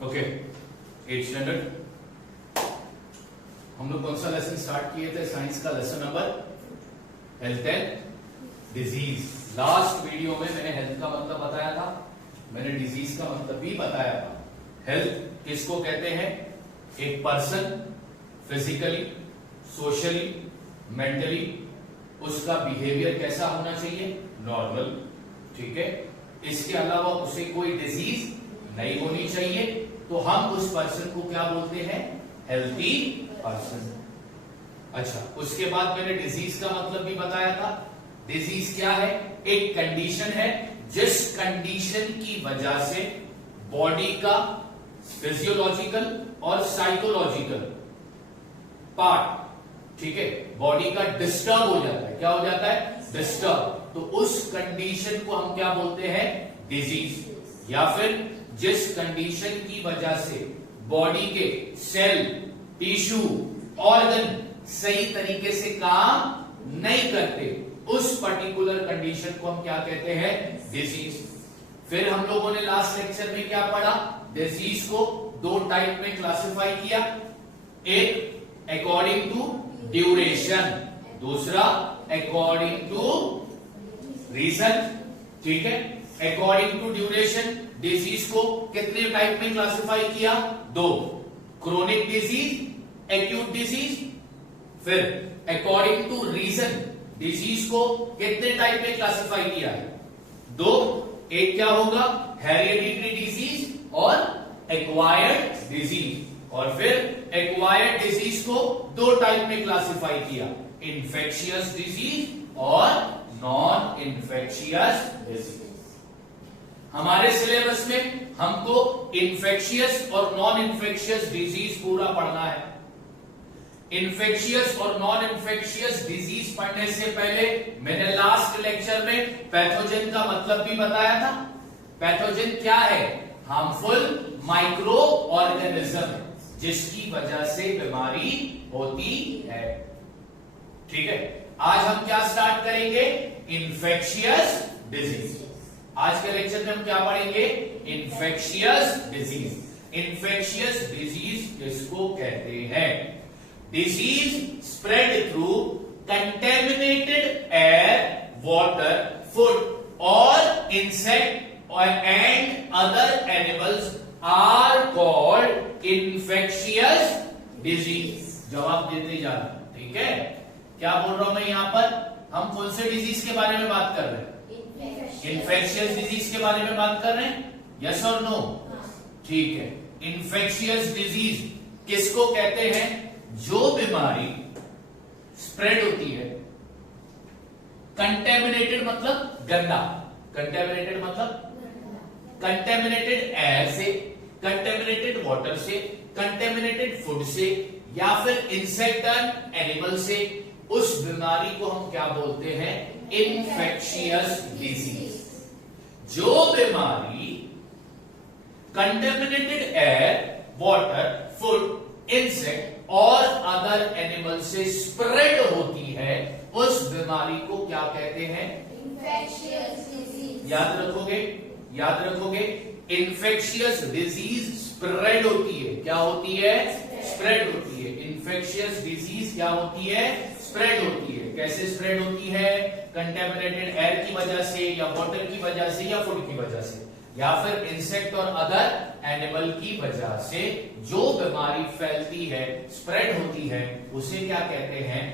Okay, 8th standard. हम लोग कौन सा लेसन स्टार्ट किए थे? साइंस का lesson number health and disease. Last video में मैंने हेल्थ का मतलब बताया था, मैंने डिजीज का मतलब भी बताया था। हेल्थ किसको कहते हैं? एक पर्सन फिजिकली, सोशली, मेंटली उसका बिहेवियर कैसा होना चाहिए? नॉर्मल, ठीक है। इसके अलावा उसे कोई डिजीज नहीं होनी चाहिए, तो हम उस पर्सन को क्या बोलते हैं? Healthy person. अच्छा, उसके बाद मैंने डिजीज का मतलब भी बताया था। डिजीज क्या है? एक कंडीशन है जिस कंडीशन की वजह से बॉडी का फिजियोलॉजिकल और साइकोलॉजिकल पार्ट, ठीक है, बॉडी का डिस्टर्ब हो जाता है। क्या हो जाता है? डिस्टर्ब। तो उस कंडीशन को हम क्या बोलते हैं? डिजीज। या फिर जिस कंडीशन की वजह से बॉडी के सेल, टिश्यू, ऑर्गन सही तरीके से काम नहीं करते, उस पर्टिकुलर कंडीशन को हम क्या कहते हैं? डिजीज। फिर हम लोगों ने लास्ट लेक्चर में क्या पढ़ा? डिजीज को दो टाइप में क्लासिफाई किया, एक अकॉर्डिंग टू ड्यूरेशन, दूसरा अकॉर्डिंग टू रीजन, ठीक है। अकॉर्डिंग टू ड्यूरेशन डिजीज को कितने टाइप में क्लासिफाई किया? दो, क्रोनिक डिजीज, एक्यूट डिजीज। फिर अकॉर्डिंग टू रीजन डिजीज को कितने टाइप में क्लासिफाई किया है? दो, एक क्या होगा? हेरिडिटरी डिजीज और एक्वायर्ड डिजीज। और फिर एक्वायर्ड डिजीज को दो टाइप में क्लासिफाई किया, इन्फेक्शियस डिजीज और नॉन इन्फेक्शियस डिजीज। हमारे सिलेबस में हमको इन्फेक्शियस और नॉन इन्फेक्शियस डिजीज पूरा पढ़ना है। इन्फेक्शियस और नॉन इन्फेक्शियस डिजीज पढ़ने से पहले मैंने लास्ट लेक्चर में पैथोजन का मतलब भी बताया था। पैथोजन क्या है? हार्मफुल माइक्रो ऑर्गेनिज्म जिसकी वजह से बीमारी होती है, ठीक है। आज हम क्या स्टार्ट करेंगे? Infectious disease. आज के लेक्चर में हम क्या पढ़ेंगे? Infectious disease. इन्फेक्शियस डिजीज किसको कहते हैं? Disease spread through contaminated air, water, food और insect and other animals are called infectious disease. जवाब देते जाना, ठीक है। क्या बोल रहा हूं मैं यहां पर? हम कौन से डिजीज के बारे में बात कर रहे हैं? इन्फेक्शियस डिजीज के बारे में बात कर रहे हैं, यस और नो? ठीक है। इन्फेक्शियस डिजीज किसको कहते हैं? जो बीमारी स्प्रेड होती है, कंटेमिनेटेड मतलब गंदा, कंटेमिनेटेड मतलब कंटेमिनेटेड एयर से, कंटेमिनेटेड वाटर से, कंटेमिनेटेड फूड से या फिर इंसेक्ट एंड एनिमल से, उस बीमारी को हम क्या बोलते हैं? Infectious disease. जो बीमारी contaminated air, water, food, insect और अदर एनिमल से स्प्रेड होती है, उस बीमारी को क्या कहते हैं? Infectious disease. याद रखोगे, याद रखोगे। इन्फेक्शियस डिजीज स्प्रेड होती है। क्या होती है? स्प्रेड होती है। इन्फेक्शियस डिजीज क्या होती है? स्प्रेड होती है। कैसे स्प्रेड होती है? कंटेमिनेटेड एयर की वजह से या वाटर की वजह से या फूड की वजह से या फिर इंसेक्ट और अदर एनिमल की वजह से जो बीमारी फैलती है, स्प्रेड होती है, उसे क्या कहते हैं?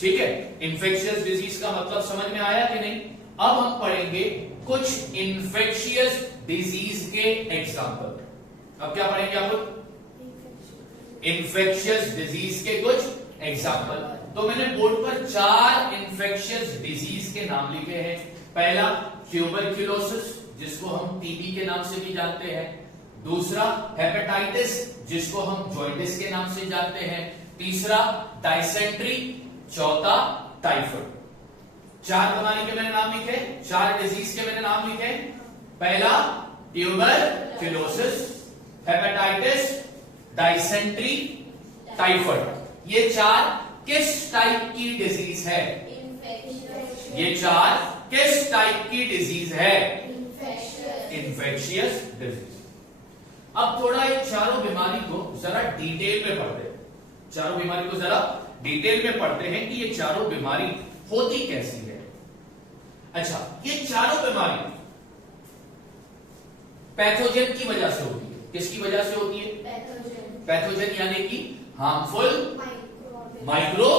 ठीक है। इन्फेक्शियस डिजीज का मतलब समझ में आया कि नहीं? अब हम पढ़ेंगे कुछ इन्फेक्शियस डिजीज के एग्जाम्पल। अब क्या पढ़ेंगे आप लोग? इन्फेक्शियस डिजीज के कुछ एग्जाम्पल। तो मैंने बोर्ड पर 4 इन्फेक्शियस डिजीज के नाम लिखे हैं। पहला ट्यूबरक्यूलोसिस, जिसको हम टीबी के नाम से भी जानते हैं। दूसरा हेपेटाइटिस, जिसको हम जॉन्डिस के नाम से जानते हैं। तीसरा डायसेंट्री, चौथा टाइफाइड। 4 बीमारी के मैंने नाम लिखे, 4 डिजीज के मैंने नाम लिखे। पहला ट्यूबरक्यूलोसिस, हेपेटाइटिस, डायसेंट्री, टाइफाइड। ये 4 किस टाइप की डिजीज है? ये 4 किस टाइप की डिजीज है? Infectious disease. अब थोड़ा इन चारों बीमारी को जरा डिटेल में पढ़ते हैं, चारों बीमारी को जरा डिटेल में पढ़ते हैं कि ये चारों बीमारी होती कैसी है। अच्छा, ये चारों बीमारी पैथोजन की वजह से होती है। किसकी वजह से होती है? पैथोजन यानी कि हार्मफुल माइक्रो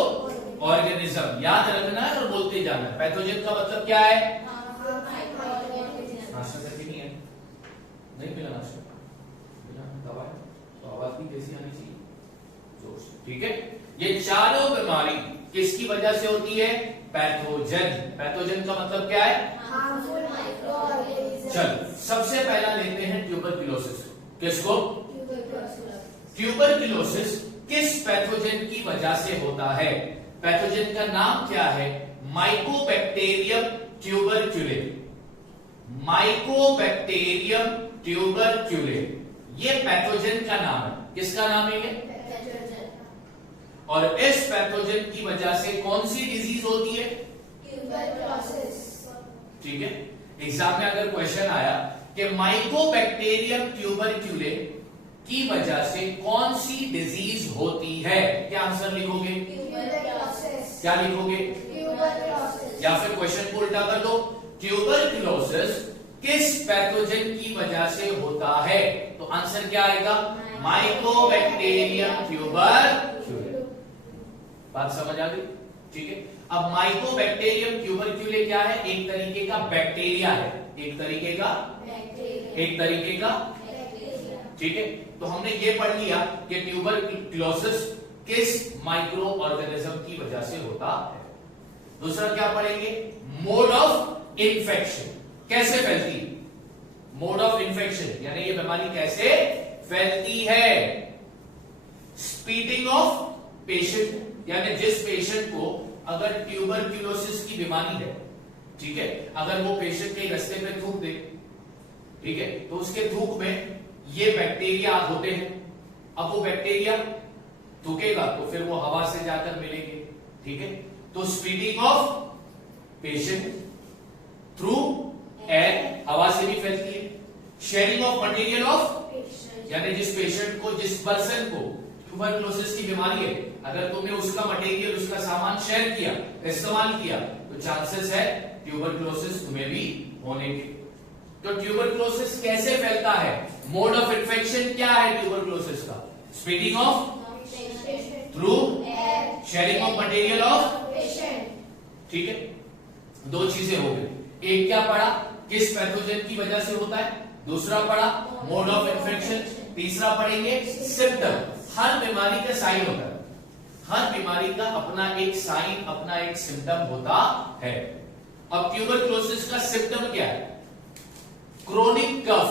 ऑर्गेनिज्म। याद रखना है और बोलते जाना है। पैथोजन का मतलब क्या है? नाश्ता करके नहीं है, नहीं मिला नाश्ता, मिला दवा है, तो आवाज भी कैसी आनी चाहिए, जोर से, ठीक है। ये चारों बीमारी किसकी वजह से होती है? पैथोजन। पैथोजन का मतलब क्या है? Harmful micro organism. चल, सबसे पहला लेते हैं ट्यूबरक्लोसिस। किसको? ट्यूबरक्लोसिस। ट्यूबरक्लोसिस किस पैथोजन की वजह से होता है? पैथोजन का नाम क्या है? माइकोबैक्टीरियम ट्यूबरक्युले। माइकोबैक्टीरियम ट्यूबरक्युले, ये पैथोजन का नाम है। किसका नाम है ये? और इस पैथोजन की वजह से कौन सी डिजीज होती है? ट्यूबरक्लोसिस। ठीक है। एग्जाम में अगर क्वेश्चन आया कि माइकोबैक्टीरियम ट्यूबरक्युले की वजह से कौन सी डिजीज होती है, क्या आंसर लिखोगे? ट्यूबरक्लोसिस। क्या लिखोगे? ट्यूबरक्लोसिस। या फिर क्वेश्चन को उल्टा कर दो, ट्यूबरक्लोसिस किस पैथोजन की वजह से होता है? तो आंसर क्या आएगा? माइकोबैक्टीरियम ट्यूबरक्युले। बात समझ आ गई? ठीक है। अब माइकोबैक्टीरियम ट्यूबरक्युले क्या है? एक तरीके का बैक्टीरिया है, एक तरीके का ठीक है। तो हमने ये पढ़ लिया कि ट्यूबरक्लोसिस किस माइक्रो ऑर्गेनिज्म की वजह से होता है। दूसरा क्या पढ़ेंगे? मोड ऑफ इन्फेक्शन, कैसे फैलती है? मोड ऑफ इन्फेक्शन यानी ये बीमारी कैसे फैलती है। स्पीडिंग ऑफ पेशेंट, यानी जिस पेशेंट को अगर ट्यूबरक्लोसिस की बीमारी है, ठीक है, अगर वो पेशेंट के रास्ते पे थूक दे, ठीक है, तो उसके थूक में ये बैक्टीरिया होते हैं। अब वो बैक्टीरिया थूकेगा तो फिर वो हवा से जाकर मिलेंगे, ठीक है। तो speeding of patient through air, हवा से भी फैलती है। शेयरिंग ऑफ मटेरियल ऑफ, यानी जिस पेशेंट को, जिस पर्सन को ट्यूबरक्लोसिस की बीमारी है, अगर तुमने उसका मटेरियल, उसका सामान शेयर किया, इस्तेमाल किया, तो चांसेस है ट्यूबरक्लोसिस तुम्हें भी होने के। तो ट्यूबरक्लोसिस कैसे फैलता है? मोड ऑफ इन्फेक्शन क्या है ट्यूबरक्लोसिस का? Spreading of through sharing of material of, ठीक है। दो चीजें हो गई। एक क्या पढ़ा? किस पैथोजन की वजह से होता है। दूसरा पढ़ा मोड ऑफ इन्फेक्शन। तीसरा पढ़ेंगे सिम्टम। हर बीमारी का साइन होता है, हर बीमारी का अपना एक साइन, अपना एक सिम्टम होता है। अब ट्यूबरक्लोसिस का सिम्टम क्या है? क्रोनिक कफ,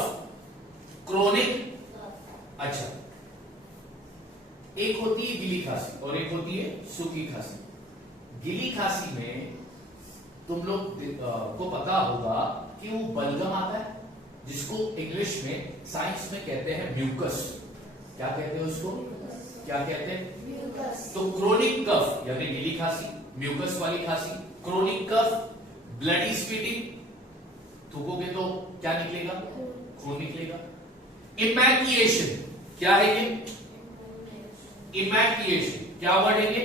क्रोनिक, अच्छा, एक होती है गीली खांसी और एक होती है सूखी खांसी। गीली खांसी में तुम लोग को पता होगा कि वो बलगम आता है, जिसको इंग्लिश में, साइंस में कहते हैं म्यूकस। क्या कहते हैं उसको? क्या कहते हैं? म्यूकस। तो क्रोनिक कफ यानी गीली खांसी, म्यूकस वाली खांसी, क्रोनिक कफ, ब्लडी स्पीडिंग, थूकोगे तो क्या निकलेगा? खून निकलेगा। इमैक्युएशन, क्या है ये? इमैक्युएशन, क्या वर्ड है ये?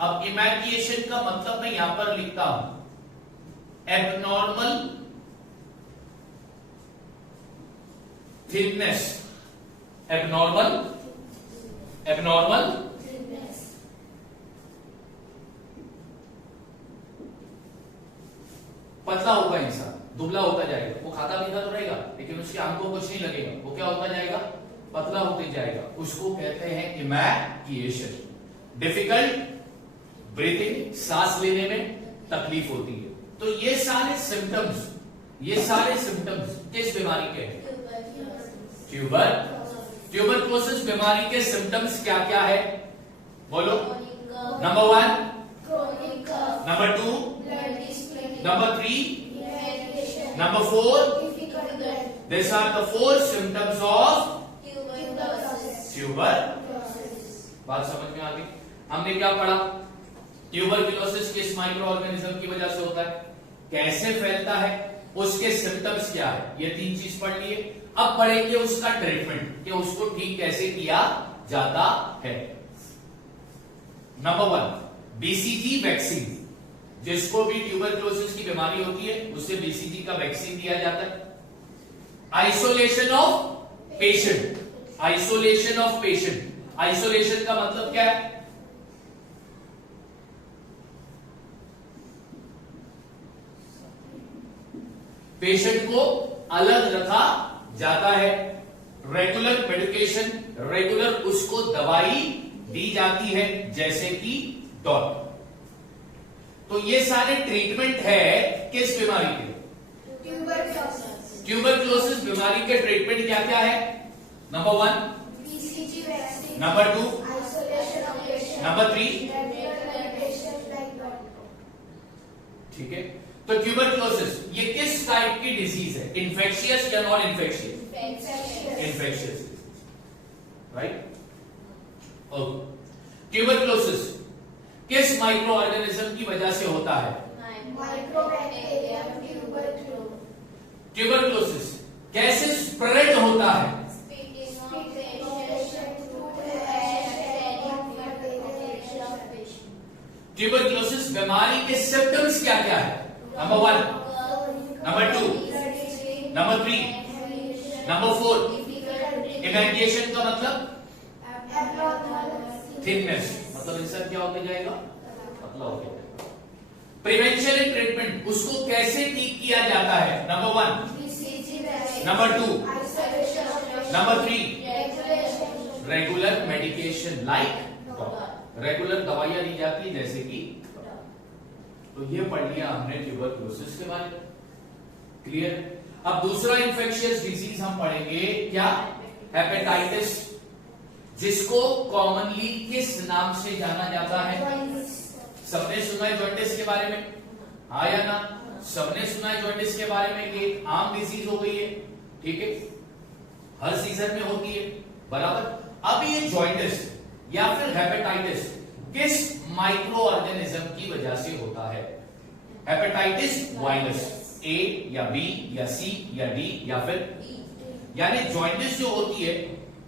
अब इमैक्युएशन का मतलब मैं यहां पर लिखता हूं एबनॉर्मल थिकनेस, एबनॉर्मल पतला होगा इंसान, दुबला होता जाएगा, वो खाता पीता तो रहेगा लेकिन उसके अंग को कुछ नहीं लगेगा, वो क्या होता जाएगा? पतला होते जाएगा, उसको कहते हैं इमैक्युएशन। डिफिकल्ट ब्रीथिंग, सांस लेने में तकलीफ होती है। तो ये सारे सिम्टम्स किस बीमारी के हैं? ट्यूबरक्लोसिस बीमारी के सिम्टम्स क्या क्या है? बोलो। Number 1, number 2, number 3, number 4, these are the 4 symptoms of tuberculosis. बात समझ में आ गई? हमने क्या पढ़ा? ट्यूबरक्लोसिस किस माइक्रो ऑर्गेनिज्म की वजह से होता है, कैसे फैलता है, उसके सिम्टम्स क्या है, ये 3 चीज पढ़ लिए। अब पढ़ेंगे उसका ट्रीटमेंट कि उसको ठीक कैसे किया जाता है। नंबर 1 बीसीजी वैक्सीन, जिसको भी ट्यूबरक्लोसिस की बीमारी होती है उससे बीसीजी का वैक्सीन दिया जाता है। Isolation of patient, isolation of patient, isolation का मतलब क्या है? पेशेंट को अलग रखा जाता है। रेगुलर मेडिकेशन, रेगुलर उसको दवाई दी जाती है जैसे कि डॉट। तो ये सारे ट्रीटमेंट है किस बीमारी के? ट्यूबरक्लोसिस, ट्यूबरक्लोसिस बीमारी के ट्रीटमेंट क्या क्या है? Number 1 BCG vaccine, number 2 isolation of patient, number 3 regular medication like dot. ठीक है। तो ट्यूबरक्लोसिस ये किस टाइप की डिजीज है? इन्फेक्शियस या non infectious? Infectious, right. Okay. Tuberculosis किस माइक्रो ऑर्गेनिज्म की वजह से होता है? Mycobacteria tuberculosis. ट्यूबरक्लोसिस कैसे स्प्रेड होता है? ट्यूबरक्लोसिस बीमारी के सिम्टम्स क्या क्या है? नंबर 1, नंबर 2, नंबर 3, नंबर 4 इमैग्रेशन का मतलब थिकनेस, मतलब इंसान क्या होते जाएगा? पतला होते जाएगा। प्रिवेंशन एंड ट्रीटमेंट, उसको कैसे ठीक किया जाता है? Number 1, number 2, number 3 regular medication like, regular दवाइयां दी जाती है जैसे कि। तो ये पढ़ लिया हमने ट्यूबरक्लोसिस के बारे में, क्लियर। अब दूसरा इंफेक्शियस डिजीज हम पढ़ेंगे क्या? हेपेटाइटिस, जिसको कॉमनली किस नाम से जाना जाता है? सबने सुना है जॉन्डिस के बारे में, हाँ या ना? सबने सुना है जॉन्डिस के बारे में, कि आम डिजीज हो गई है, ठीक है, हर सीजन में होती है, बराबर। अब ये जॉन्डिस या फिर हेपेटाइटिस किस माइक्रो ऑर्गेनिज्म की वजह से होता है? हेपेटाइटिस वायरस, ए या बी या सी या डी या फिर ई। यानी जॉन्डिस जो होती है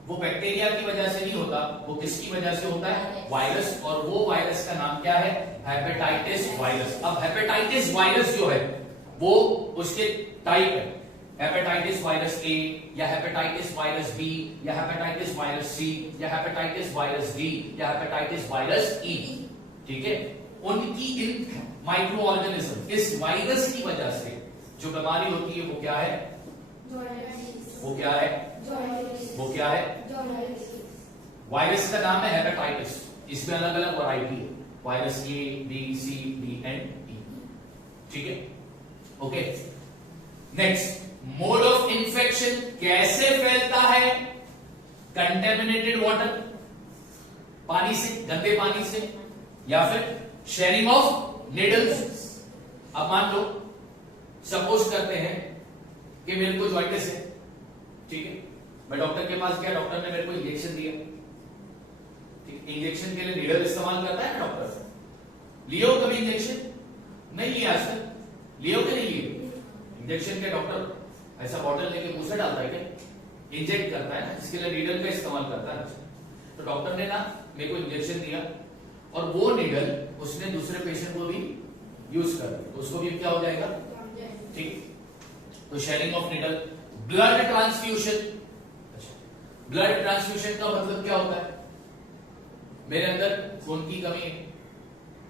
वो बैक्टीरिया की वजह से नहीं होता, वो किसकी वजह से होता है? वायरस। और वो वायरस का नाम क्या है? Hepatitis virus. अब हेपेटाइटिस वायरस जो है वो उसके टाइप है, हेपेटाइटिस वायरस ए या हेपेटाइटिस वायरस बी या हेपेटाइटिस वायरस सी या हेपेटाइटिस वायरस डी या हेपेटाइटिस वायरस ई, ठीक है। उनकी इन माइक्रो ऑर्गेनिज्म इस वायरस की वजह से जो बीमारी होती है वो क्या है? वो क्या है? वो क्या है? वायरस का नाम है हेपेटाइटिस, इसमें अलग अलग वैरायटी है, virus A B C D and E, ठीक है, okay. Next, mode of infection कैसे फैलता है? कंटेमिनेटेड वाटर, पानी से, गंदे पानी से, या फिर शेयरिंग ऑफ नीडल्स। अब मान लो, सपोज करते हैं कि मेरे को जॉन्डिस है, ठीक है, मैं डॉक्टर के पास गया, डॉक्टर ने मेरे को इंजेक्शन दिया, ठीक, इंजेक्शन के लिए नीडल इस्तेमाल करता है ना डॉक्टर। लियो कभी इंजेक्शन? नहीं लिया आज तक, लियो के नहीं लिए इंजेक्शन के। डॉक्टर ऐसा बॉटल लेके मुंह से डालता है क्या? इंजेक्ट करता है ना, इसके लिए नीडल का इस्तेमाल करता है। तो डॉक्टर ने ना मेरे को इंजेक्शन दिया और वो नीडल उसने दूसरे पेशेंट को भी यूज कर दिया, तो उसको भी क्या हो जाएगा? ठीक। तो sharing of needle. Blood transfusion, blood transfusion का मतलब क्या होता है? मेरे अंदर खून की कमी है,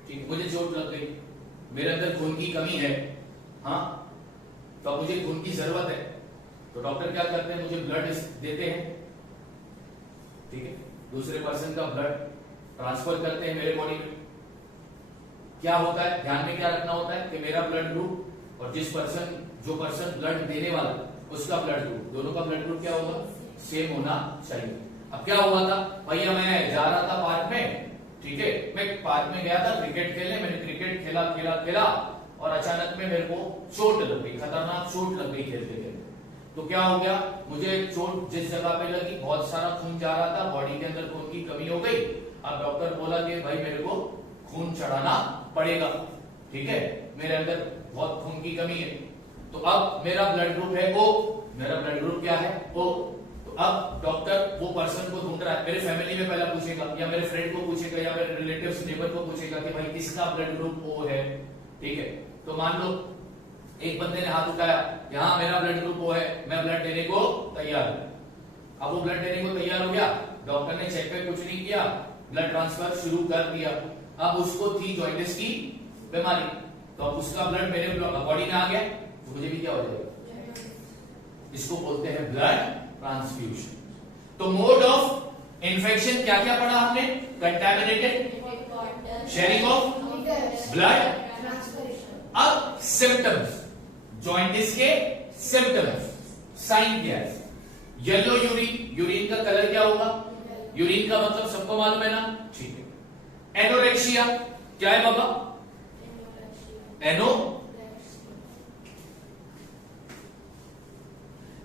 ठीक, मुझे चोट लग गई, मेरे अंदर खून की कमी है, हाँ, तो अब मुझे खून की जरूरत है, तो डॉक्टर क्या करते हैं? मुझे ब्लड देते हैं, ठीक है, दूसरे पर्सन का ब्लड ट्रांसफर करते हैं मेरे बॉडी में। क्या होता है, ध्यान में क्या रखना होता है कि मेरा ब्लड ग्रुप और जो पर्सन ब्लड देने वाला उसका ब्लड ग्रुप, दोनों का ब्लड ग्रुप क्या होगा? सेम होना चाहिए। अब क्या हुआ था भैया, मैं जा रहा था पार्क में, ठीक है, मैं पार्क में गया था क्रिकेट खेलने, मैंने क्रिकेट खेला खेला खेला और अचानक में मेरे को चोट लग गई, खतरनाक चोट लग गई खेलते खेलते। तो क्या हो गया, मुझे चोट जिस जगह पे लगी बहुत सारा खून जा रहा था, बॉडी के अंदर खून की कमी हो गई। अब डॉक्टर बोला कि भाई मेरे को खून चढ़ाना पड़ेगा, ठीक है, मेरे अंदर बहुत खून की कमी है। तो अब मेरा ब्लड ग्रुप है O, मेरा ब्लड ग्रुप क्या है O। तो अब डॉक्टर वो पर्सन को ढूंढ रहा है, मेरे फैमिली में पहला पूछेगा या मेरे फ्रेंड को पूछेगा या मेरे रिलेटिव्स नेबर को पूछेगा कि भाई किसका ब्लड ग्रुप O है, ठीक है। तो मान लो एक बंदे ने हाथ उठाया, यहां मेरा ब्लड ग्रुप O है, मैं ब्लड देने को तैयार हूं। अब वो ब्लड देने को तैयार हो गया, डॉक्टर ने चेक पे कुछ नहीं किया, ब्लड ट्रांसफर शुरू कर दिया। अब उसको थी जॉइंटिस की बीमारी, तो अब उसका ब्लड मेरे बॉडी में आ गया, तो मुझे भी क्या हो जाएगा, इसको बोलते हैं ब्लड ट्रांसफ्यूजन। तो मोड ऑफ इन्फेक्शन क्या क्या पढ़ा हमने, कंटैमिनेटेड, शेयरिंग ऑफ ब्लड। अब सिम्टम्स, जॉइंटिस के सिम्टम्स, साइन क्या है, येलो यूरिन, यूरिन का कलर क्या होगा, यूरिन का मतलब सबको मालूम है ना, ठीक है। एनोरेक्सिया क्या है बाबा,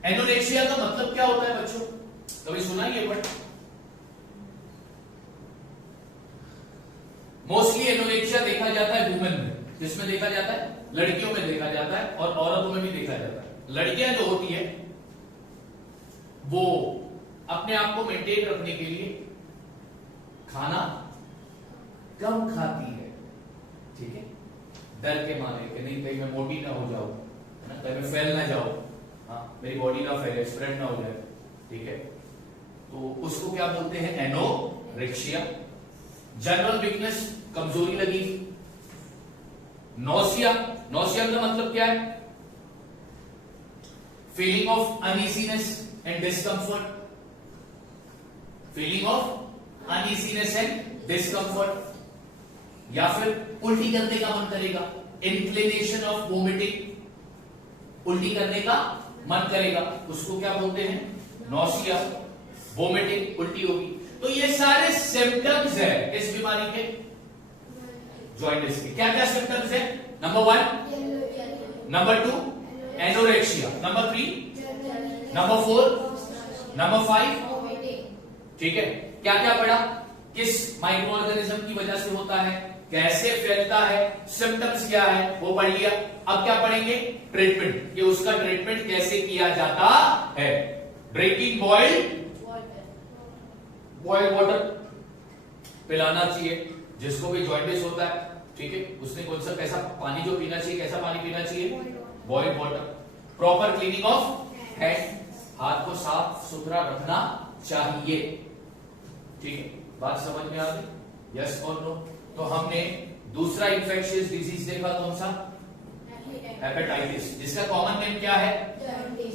एनोरेक्सिया का मतलब क्या होता है बच्चों, कभी सुना ये वर्ड? मोस्टली एनोरेक्सिया देखा जाता है वुमेन में, जिसमें देखा जाता है, लड़कियों में देखा जाता है और औरतों में भी देखा जाता है। लड़कियां जो होती है वो अपने आप को मेंटेन रखने के लिए खाना कम खाती है, ठीक है, डर के मारे कि नहीं कहीं मैं मोटी ना हो जाऊं, है ना, कहीं मैं फैल ना जाऊं, हाँ मेरी बॉडी ना फैले, स्प्रेड ना हो जाए, ठीक है। तो उसको क्या बोलते हैं, एनोरेक्सिया। जनरल वीकनेस, कमजोरी लगी। नोसिया, नोसिया का मतलब क्या है, feeling of uneasiness and discomfort, feeling of uneasiness and discomfort, या फिर उल्टी करने का मन करेगा, इंक्लिनेशन ऑफ वोमिटिंग, उल्टी करने का मन करेगा, उसको क्या बोलते हैं, नोसिया। वोमिटिंग, उल्टी होगी। तो ये सारे सिम्टम्स है किस बीमारी के, जॉइंटिस के। क्या क्या सिम्टम्स है, number 1, number 2 anorexia, number 3, number 4, number 5, ठीक है। क्या क्या पढ़ा, किस माइक्रो ऑर्गेनिज्म की वजह से होता है, कैसे फैलता है, सिम्टम्स क्या है, वो पढ़ लिया। अब क्या पढ़ेंगे, ट्रीटमेंट, कि उसका ट्रीटमेंट कैसे किया जाता है। ब्रेकिंग बॉइल्ड वाटर पिलाना चाहिए, जिसको भी जॉइंटिस होता है, ठीक है, उसने कौन सा कैसा पानी जो पीना चाहिए, कैसा पानी पीना चाहिए, boiled water. Proper cleaning of hand, हाथ को साफ सुथरा रखना चाहिए, ठीक है। बात समझ में आ गई, यस और नो। तो हमने दूसरा इंफेक्शियस डिजीज देखा, कौन सा, हेपेटाइटिस, जिसका कॉमन नेम क्या है,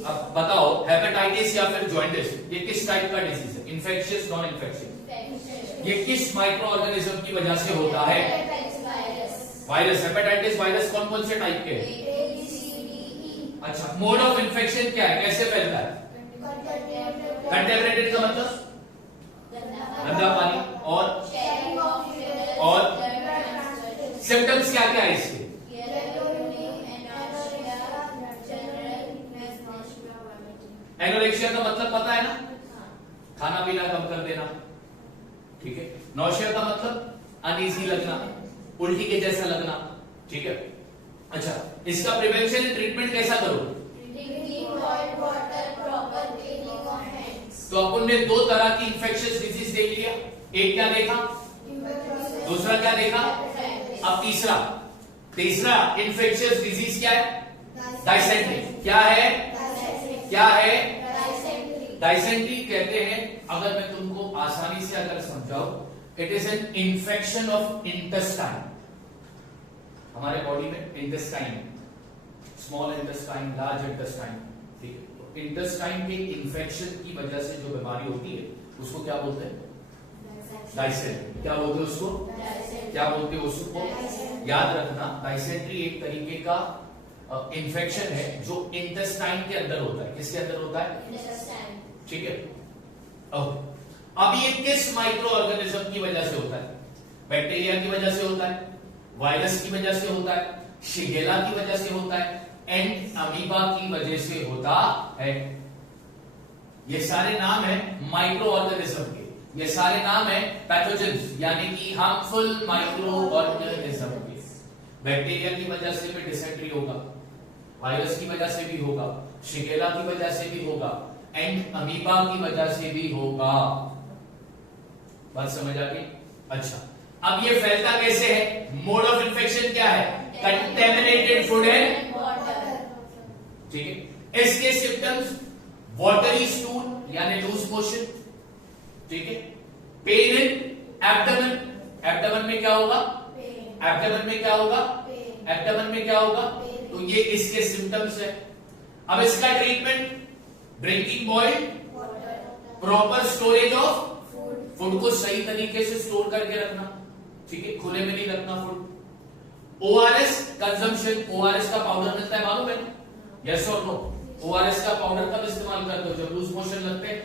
अब बताओ, हेपेटाइटिस या फिर जॉइंटिस, ये किस टाइप का डिजीज है, इंफेक्शियस नॉन इंफेक्शियस, ये किस माइक्रो ऑर्गेनिज्म की वजह से होता है, वायरस। हेपेटाइटिस वायरस कौन कौन से टाइप के हैं, अच्छा। मोड ऑफ इन्फेक्शन क्या है, कैसे फैलता है, कंटेमिनेटेड का मतलब गंदा पानी, और सिम्टम्स क्या क्या है इसके, एनोरेक्सिया का मतलब पता है ना, खाना पीना कम कर देना, ठीक है। नौशिया का मतलब अनईजी लगना, उल्टी के जैसा लगना, ठीक है। अच्छा, इसका प्रिवेंशन एंड ट्रीटमेंट कैसा करो, तो अपन ने दो तरह की इंफेक्शियस डिजीज देख लिया, एक क्या देखा, दूसरा क्या देखा, अब तीसरा इंफेक्शियस डिजीज क्या है, डायसेंट्री। क्या है, डायसेंट्री कहते हैं, अगर मैं तुमको आसानी से अगर समझाऊं, it is an infection of intestine. हमारे बॉडी में intestine, small intestine, large intestine, ठीक है। तो इंटेस्टाइन के इंफेक्शन की वजह से जो बीमारी होती है उसको क्या बोलते हैं, डायसेंट्री। क्या बोलते हैं उसको, क्या बोलते हैं उसको, याद रखना, डायसेंट्री एक तरीके का इंफेक्शन है जो इंटेस्टाइन के अंदर होता है। किसके अंदर होता है, ठीक है। अब ये किस माइक्रो ऑर्गेनिज्म की वजह से होता है, बैक्टीरिया की वजह से होता है, वायरस की वजह से होता है, शिगेला की वजह से होता है, एंड अमीबा की वजह से होता है। ये सारे नाम है माइक्रो ऑर्गेनिज्म के, ये सारे नाम है पैथोजेंस, यानी कि हार्मफुल माइक्रो ऑर्गेनिज्म के। बैक्टीरिया की वजह से भी डिसेंट्री होगा, वायरस की वजह से भी होगा, शिगेला की वजह से भी होगा, एंड अमीबा की वजह से भी होगा। बात समझ आ गई? अच्छा, अब ये फैलता कैसे है? मोड ऑफ इन्फेक्शन क्या है? कंटेमिनेटेड फूड एंड water, ठीक है। इसके सिम्टम्स वाटरी स्टूल यानी लूज मोशन, ठीक है, पेन इन एब्डोमेन, एब्डोमेन में क्या होगा? pain, एब्डोमेन में क्या होगा? pain, एब्डोमेन में क्या होगा? तो ये इसके सिम्टम्स है। अब इसका treatment, drinking boiled, water, proper storage of food, food को सही तरीके से स्टोर करके रखना, ठीक है, खुले में नहीं रखना फूड। ओआरएस कंजम्पशन, ओआरएस का पाउडर मिलता है मालूम है? यस और नो? ओआरएस का पाउडर कब इस्तेमाल करते हो? जब लूज मोशन लगते हैं।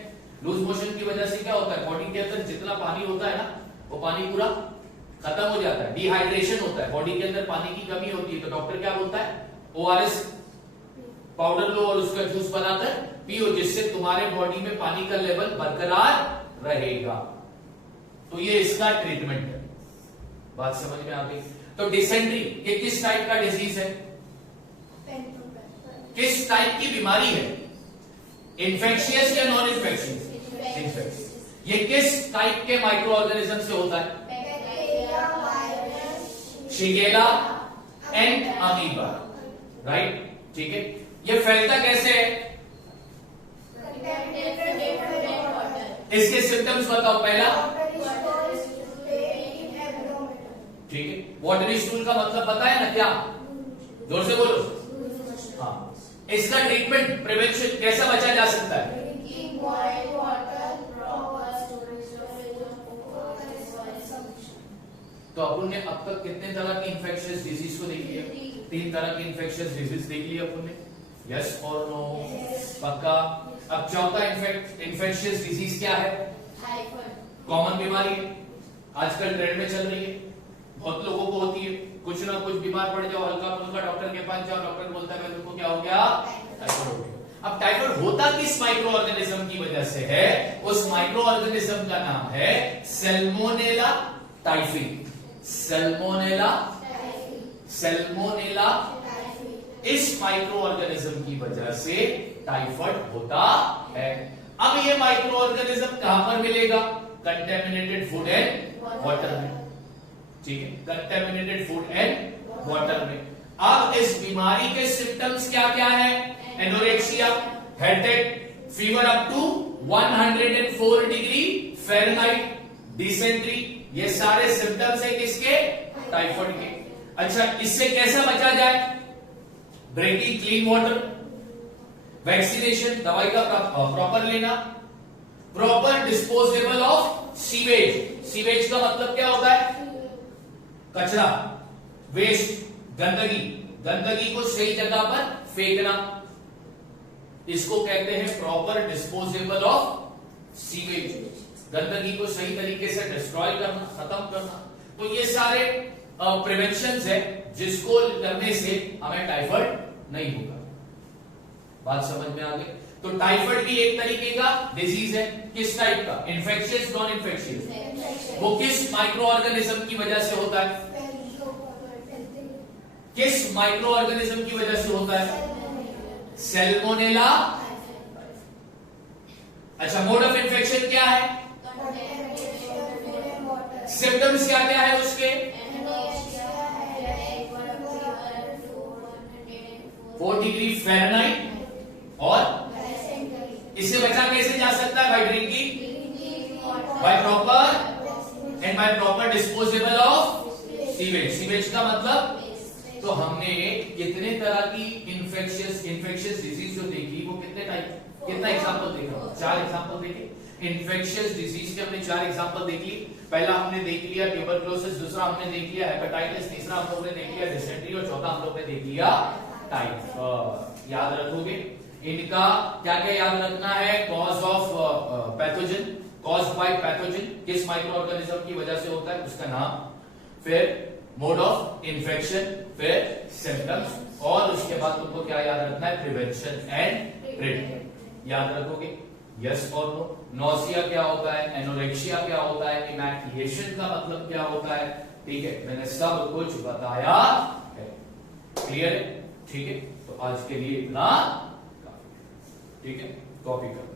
लूज मोशन की वजह से क्या होता है? बॉडी के अंदर जितना पानी होता है ना, वो पानी पूरा खत्म हो जाता है, डिहाइड्रेशन होता है, बॉडी के अंदर पानी की कमी होती है। तो डॉक्टर क्या बोलता है? ओआरएस पाउडर लो और उसका जूस बनाकर पियो, जिससे तुम्हारे बॉडी में पानी का लेवल बरकरार रहेगा। तो ये इसका ट्रीटमेंट है। बात समझ में आ गई? तो डिसेंट्री ये किस टाइप का डिजीज है? किस टाइप की बीमारी है? इन्फेक्शियस या नॉन इन्फेक्शियस? इन्फेक्शियस। ये किस टाइप के माइक्रो ऑर्गेनिज्म से होता है? bacteria, virus, Shigella and amoeba, right, ठीक है। ये फैलता कैसे है? contaminated food and water, इसके सिम्टम्स बताओ। पहला, watery stools, pain in abdomen, ठीक है, वाटरी स्टूल का मतलब पता है ना क्या? जोर से बोलो। हाँ, इसका ट्रीटमेंट, प्रिवेंशन कैसा बचा जा सकता है? drinking boiled water, proper storage of food, तो अपन ने अब तक कितने तरह की इन्फेक्शियस डिजीज को देख लिया? 3 तरह की इन्फेक्शियस डिजीज देख लिया अपन ने। यस और नो? पक्का। अब चौथा इन्फेक्शियस डिजीज क्या है? typhoid, कॉमन बीमारी है, आजकल ट्रेंड में चल रही है, बहुत लोगों को होती है। कुछ ना कुछ बीमार पड़ जाओ, हल्का फुल्का, डॉक्टर के पास जाओ, डॉक्टर बोलता है तुमको क्या हो गया? टाइफाइड हो गया। अब टाइफाइड होता किस माइक्रो ऑर्गेनिज्म की वजह से है? उस माइक्रो ऑर्गेनिज्म का नाम है सैल्मोनेला टाइफी। सैल्मोनेला, सैल्मोनेला, इस माइक्रो ऑर्गेनिज्म की वजह से टाइफाइड होता है। अब ये माइक्रो ऑर्गेनिज्म कहां पर मिलेगा? कंटेमिनेटेड फूड एंड वाटर में, ठीक है, कंटेमिनेटेड फूड एंड वाटर में। अब इस बीमारी के सिम्टम्स क्या क्या है? Anorexia, headache, fever up to 104 degree Fahrenheit, dysentery, ये सारे सिम्टम्स है किसके? टाइफाइड के। अच्छा, इससे कैसा बचा जाए? ड्रिंकिंग क्लीन वाटर, वैक्सीनेशन, दवाई का प्रॉपर लेना, proper disposable of sewage. Sewage का मतलब क्या होता है? कचरा, वेस्ट, गंदगी, गंदगी को सही जगह पर फेंकना, इसको कहते हैं प्रॉपर डिस्पोजेबल ऑफ सीवेज। गंदगी को सही तरीके से डिस्ट्रॉय करना, खत्म करना। तो ये सारे प्रिवेंशन है जिसको करने से हमें टाइफाइड नहीं होगा। बात समझ में आ गई? तो टाइफाइड भी एक तरीके का डिजीज है। किस टाइप का? Infectious, non infectious? वो किस माइक्रो ऑर्गेनिज्म की वजह से होता है? किस माइक्रो ऑर्गेनिज्म की वजह से होता है? सैल्मोनेला। अच्छा, मोड ऑफ इन्फेक्शन क्या है? सिम्टम्स क्या क्या है उसके? 4 डिग्री फ़ारेनहाइट। और इससे बचा कैसे जा सकता है? By drinking, by proper and by proper disposable of sewage. Sewage का मतलब, तो हमने कितने तरह की इन्फेक्शियस डिजीज जो देखी, वो कितने टाइप, कितना एग्जांपल देखा? 4 एग्जांपल देखे। इन्फेक्शियस डिजीज के हमने 4 एग्जांपल देख ली। पहला हमने देख लिया ट्यूबरक्लोसिस, दूसरा हमने देख लिया हेपेटाइटिस, तीसरा हम लोग ने देख लिया डिसेंट्री, और चौथा हम लोग ने देख लिया टाइफाइड। याद रखोगे इनका क्या क्या याद रखना है? Cause of pathogen, cause by pathogen, किस माइक्रो ऑर्गेनिज्म की वजह से होता है उसका नाम, फिर मोड ऑफ इन्फेक्शन, फिर सिम्टम्स, और उसके बाद तुमको क्या याद रखना है? Prevention and treatment. याद रखोगे? यस और नो? नोसिया क्या होता है? एनोरेक्सिया क्या होता है? इमैक्युलेशन का मतलब क्या होता है? ठीक है, मैंने सब कुछ बताया है। क्लियर है? ठीक है, तो आज के लिए इतना काफी है। ठीक है, कॉपी कर